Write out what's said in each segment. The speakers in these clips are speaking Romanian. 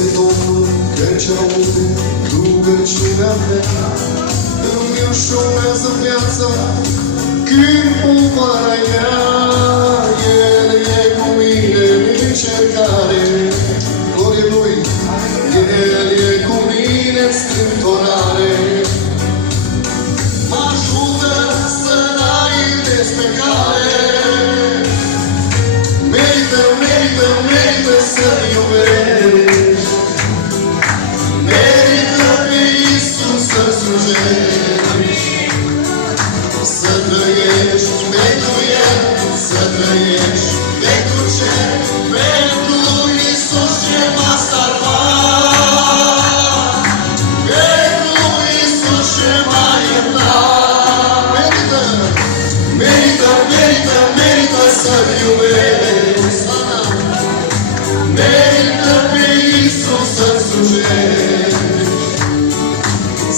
Este Domnul căci aude rugăciunea mea, îmi ușurează viața când povara ea. El e cu mine în încercare, glorie Lui, El e cu mine în strâmtorare. Mă ajută să înaintez pe cale, merită, merită, merită să-L iubești, merită pe Iisus să-L slujești, să trăiești pentru El, să trăiești pentru cer, pentru Iisus ce m-a salvat, pentru Iisus ce m-a iertat. Merită, merită, merită, merită să-L iubești, merită pe Iisus să-L slujești,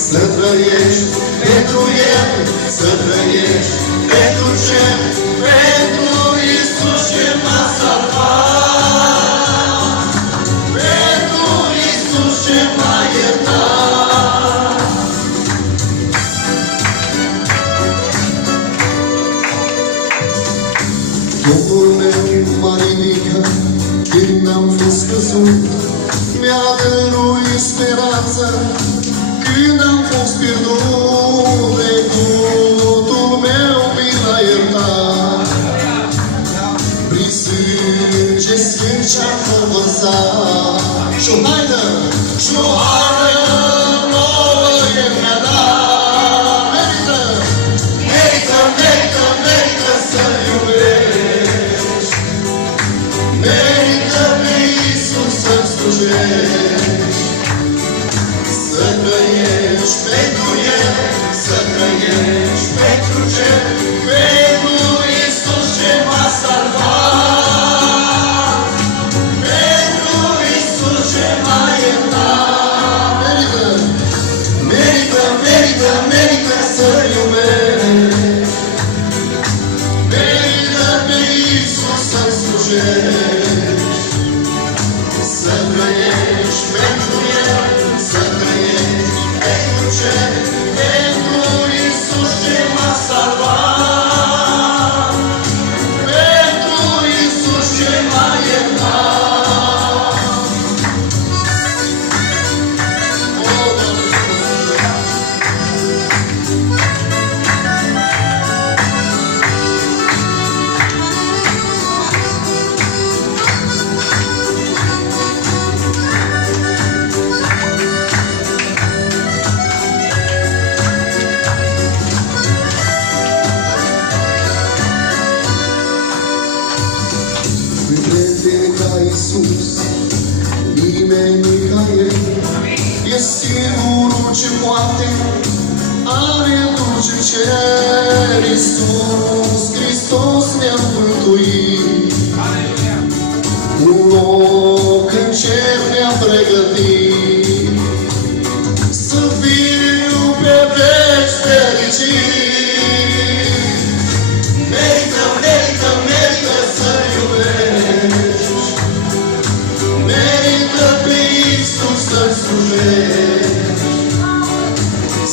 să trăiești pentru El, să trăiești pentru cer, pentru Iisus ce m-a salvat, pentru Iisus ce m-a iertat. Domnul meu m-a ridicat când am fost căzut, mi-a dăruit speranță când am fost pierdut, de totul meu mi l-a iertat. Prin sânge sfânt ce-a vărsat, și-o haină, și-o haină nouă El mi-a dat. Merită, merită, merită, merită să-L iubești, merită pe Iisus să-L slujești, să trăiești pentru El, să trăiești pentru cer, pentru Iisus ce m-a salvat, pentru Iisus ce m-a iertat. Merită, merită, merită, merită să-L iubești, merită pe Iisus să-L slujești, să trăiești pentru El, să trăiești pentru cer, pentru Iisus ce m-a salvat, pentru Iisus ce m-a iertat. Prieteni ca Iisus, nimeni ca El, e singurul ce poate, are dulce cer. Iisus Hristos ne-a mântuit, un loc în cer ne-a pregătit, să fiu pe veci fericit. Merită, merită, merită să-L iubești, merită pe Iisus să-L slujești,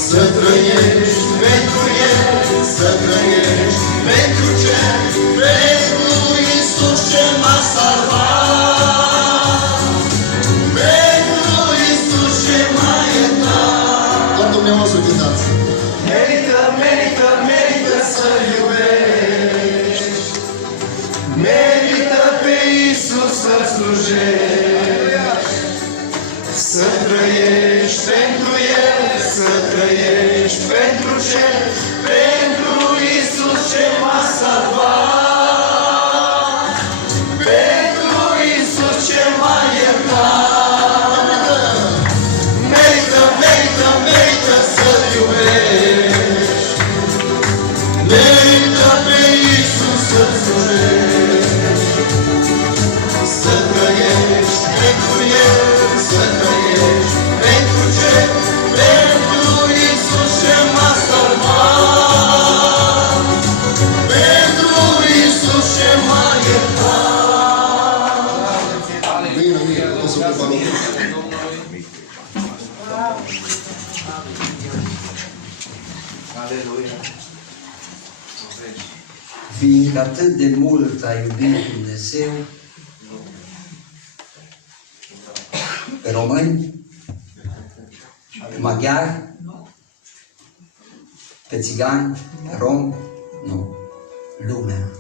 să trăiești pentru El, să trăiești pentru cer, pentru Iisus ce m-a salvat, pentru Iisus ce m-a iertat. Doar dumneavoastră cântați. Merită, merită, merită să-L iubești, merită pe Iisus să-L slujești, să trăiești pentru El, să trăiești pentru cer, pentru Iisus ce m-a salvat, pentru Iisus ce m-a iertat. Merită, merită, merită să-L iubești, merită pe Iisus să-L slujești, să trăiești pentru El, să trăiești pentru cer, pentru Iisus ce m-a salvat, pentru Iisus ce m-a iertat. Bine, bine, o să vă Fiindcă atât de mult a iubit Dumnezeu pe români, pe maghiari, pe țigani, pe romi, nu, lumea,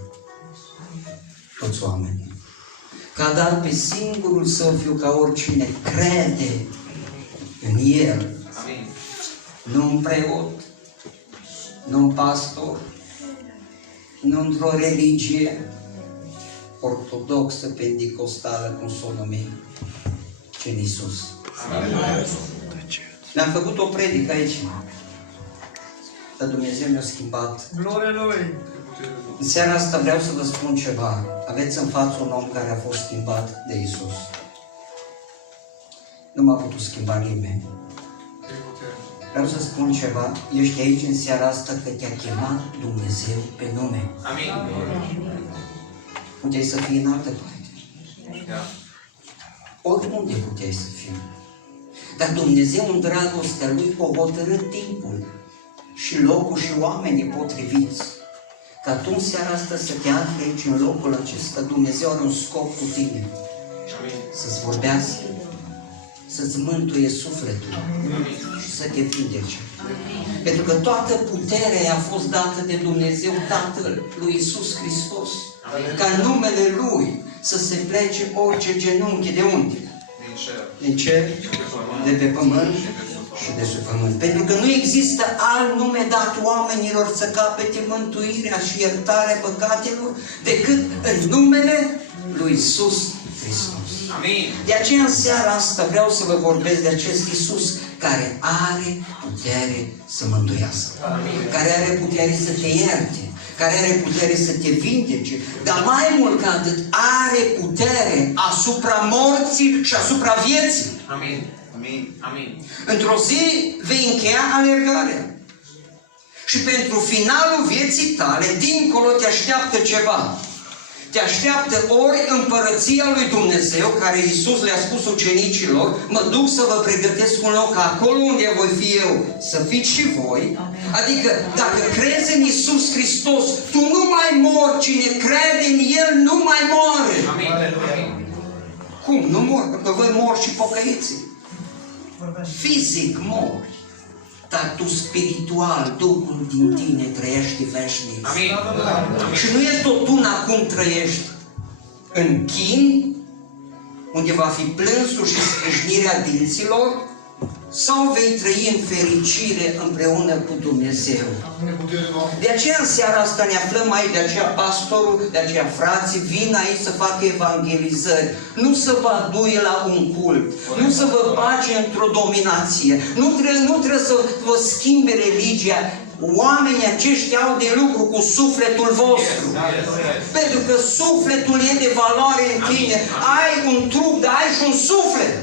toți oamenii. Că a dat pe singurul Său Fiu ca oricine crede în El, nu un preot, nu un pastor, nu într-o religie ortodoxă, pentecostală, cum s-o numi, ci în Iisus. Ne-am făcut o predică aici, dar Dumnezeu ne-a schimbat. Gloria Lui! În seara asta vreau să vă spun ceva. Aveți în față un om care a fost schimbat de Iisus. Nu m-a putut schimba nimeni. Vreau să spun ceva. Ești aici în seara asta că te-a chemat Dumnezeu pe nume. Amin. Puteai să fii în altă parte. Oriunde puteai să fii. Dar Dumnezeu în dragostea Lui a hotărât timpul și locul și oamenii potriviți. Ca tu în seara asta să te afli aici în locul acesta, Dumnezeu are un scop cu tine. Să-ți vorbească, să-ți mântuie sufletul și să te vindece. Pentru că toată puterea a fost dată de Dumnezeu Tatăl lui Iisus Hristos. Ca în numele Lui să se plece orice genunchi. De unde? Din cer, de pe pământ și de sub pământ. Pentru că nu există alt nume dat oamenilor să capete mântuirea și iertarea păcatelor decât în numele lui Iisus Hristos. Amin. De aceea în seara asta vreau să vă vorbesc de acest Iisus care are putere să mântuiască. Amin. Care are putere să te ierte. Care are putere să te vindece. Dar mai mult ca atât, are putere asupra morții și asupra vieții. Amin. Amin. Amin. Într-o zi vei încheia alergarea. Și pentru finalul vieții tale, dincolo te așteaptă ceva. Te așteaptă ori împărăția lui Dumnezeu, care Iisus le-a spus ucenicilor, mă duc să vă pregătesc un loc acolo unde voi fi eu, să fiți și voi. Adică, dacă crezi în Iisus Hristos, tu nu mai mori, cine crede în El nu mai moare. Amin. Cum? Nu mor? Pentru că voi mor și pocăiții. Fizic mori, dar tu spiritual, Duhul din tine trăiești veșnic. Amin. Și nu e tot una cum trăiești în chin, unde va fi plânsul și scrâșnirea dinților, sau vei trăi în fericire împreună cu Dumnezeu. De aceea în seara asta ne aflăm aici, de aceea pastorul, de aceea frații vin aici să facă evangelizări. Nu să vă aduie la un cult, nu să vă bage într-o dominație, nu trebuie să vă schimbe religia. Oamenii aceștia au de lucru cu sufletul vostru. Pentru că sufletul e de valoare în tine. Ai un trup, dar ai și un suflet.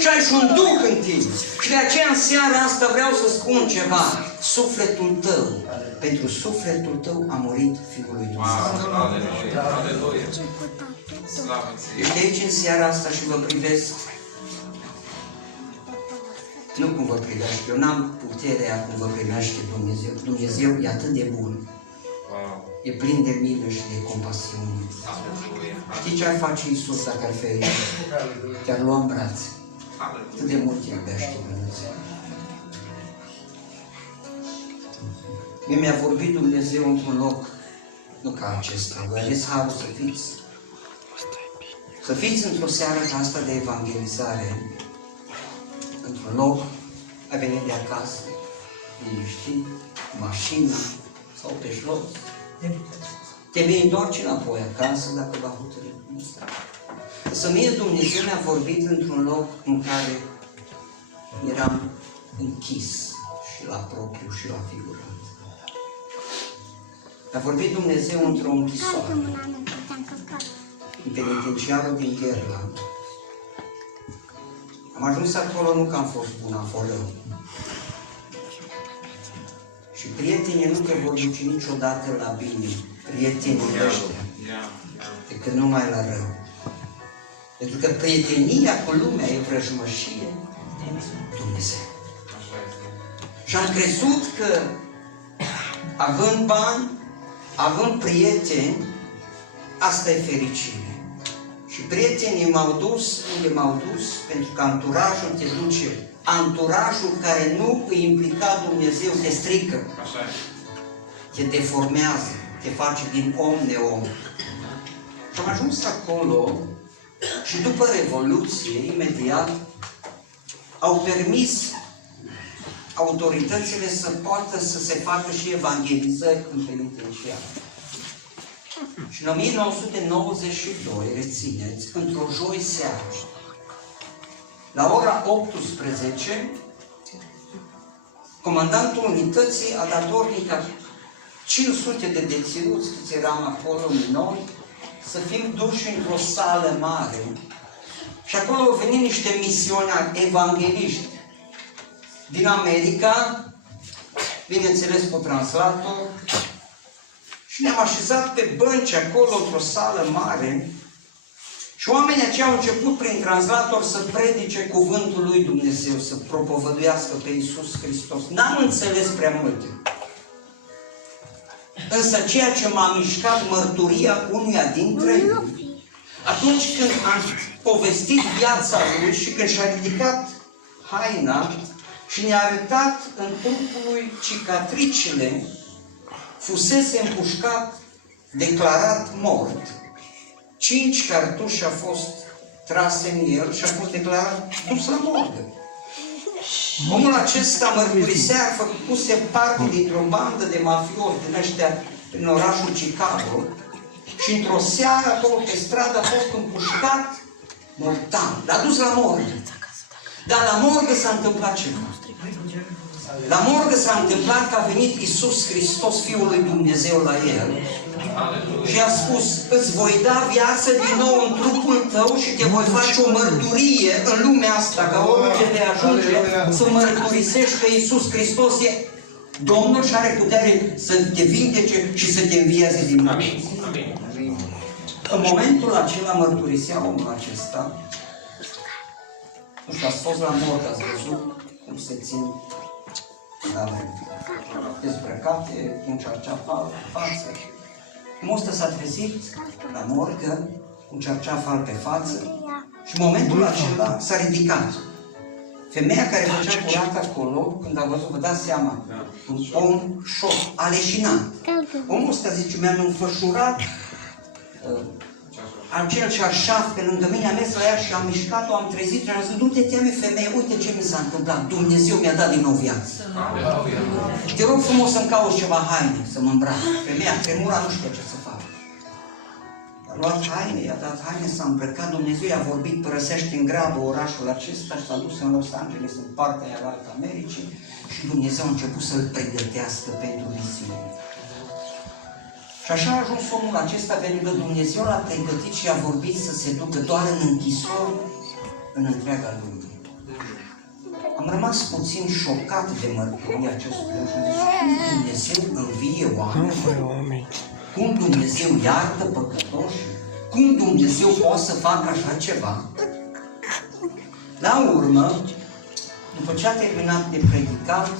Și ai și un duh în tine. Și de aceea în seara asta vreau să spun ceva. Sufletul tău, pentru sufletul tău a murit Fiul lui Dumnezeu. Ești aici în seara asta și vă privesc. Nu cum vă privește, eu n-am puterea cum vă privește Dumnezeu. Dumnezeu e atât de bun. E plin de milă și de compasiune. Știi ce ar face Iisus dacă ar fi aici? Te-ar lua în brațe. Atât de mult iubește Dumnezeu. Mie mi-a vorbit Dumnezeu într-un loc, nu ca acesta. Vă aveți harul să fiți. Să fiți într-o seară ca asta de evangelizare. Într-un loc, ai venit de acasă, liniștit, mașina sau pe șlos. Te vei întoarce înapoi acasă dacă va hotărâ. Să mie Dumnezeu mi-a vorbit într-un loc în care eram închis și la propriu și la figurat. Mi-a vorbit Dumnezeu într-o închisoare, în penitenciarul din Gherland. Am ajuns acolo nu că am fost bun, am fost rău. Și prietenii nu te vor duce niciodată la bine, prietenii ăștia, decât numai la rău. Pentru că prietenia cu lumea e vrăjmășie Dumnezeu. Și am crezut că, având bani, având prieteni, asta e fericire. Și prietenii m-au dus unde m-au dus, pentru că anturajul te duce. Anturajul care nu îi implica Dumnezeu te strică, Așa e. te deformează, te face din om neom. Și am ajuns acolo și după Revoluție, imediat, au permis autoritățile să poată să se facă și evangelizări în penitenciar. Și în 1992, rețineți, într-o joi seară, la ora 18, comandantul unității a dat ordine ca 500 de deținuți, câți eram acolo noi, să fim duși într-o sală mare. Și acolo au venit niște misionari, evangeliști, din America, bineînțeles cu translator, și ne-am așezat pe bănci acolo, într-o sală mare, și oamenii aceia au început prin translator să predice cuvântul lui Dumnezeu, să propovăduiască pe Iisus Hristos. N-am înțeles prea multe. Însă ceea ce m-a mișcat mărturia unuia dintre ei, atunci când am povestit viața lui și când și-a ridicat haina și ne-a arătat în trupul lui cicatricile, fusese împușcat, declarat mort. 5 cartuși au fost trase în el și a fost declarat dus la morgă. Omul acesta mărturisea, făcuse parte dintr-o bandă de mafioși din ăștia în orașul Chicago și într-o seară acolo pe stradă a fost împușcat mortal. L-a dus la morgă. Dar la morgă s-a întâmplat ceva. La morgă s-a întâmplat că a venit Iisus Hristos, Fiul lui Dumnezeu, la el și a spus: îți voi da viață din nou în trupul tău și te voi face o mărturie în lumea asta, ca oriunde vei ajunge să mărturisești că Iisus Hristos e Domnul și are putere să te vindece și să te învieze din nou. În momentul acela mărturisea omul acesta, nu știu, ați fost la morgă, ați văzut cum se țin dezbrăcate, cu un cearceaf față. Mostă s-a trezit la morgă, cu un cearceaf alb pe față și în momentul acela s-a ridicat. Femeia care făcea curat acolo, când a văzut, vă dați seama, un om șoc, aleșinat. Omul ăsta zice, mi-am înfășurat acel cearșaf pe lângă mine, am mers la ea și am mișcat-o, am trezit și am zis, nu te teme, femeie, uite ce mi s-a întâmplat, Dumnezeu mi-a dat din nou viață. Te rog frumos să-mi cauți ceva haine, să mă îmbrac. Femeia tremura, nu știu ce să fac. A luat haine, i-a dat haine, s-a îmbrăcat, Dumnezeu i-a vorbit, părăsește în grabă orașul acesta și s-a dus în Los Angeles, în partea aia altă Americii, și Dumnezeu a început să-l pregătească pentru misiune. Și așa a ajuns omul acesta, pentru că Dumnezeu l-a pregătit și a vorbit să se ducă doar în închisori în întreaga lume. Am rămas puțin șocat de mărturia acestui lucru. Cum Dumnezeu învie oameni? Cum Dumnezeu iartă păcătoși? Cum Dumnezeu poate să facă așa ceva? La urmă, după ce a terminat de predicat,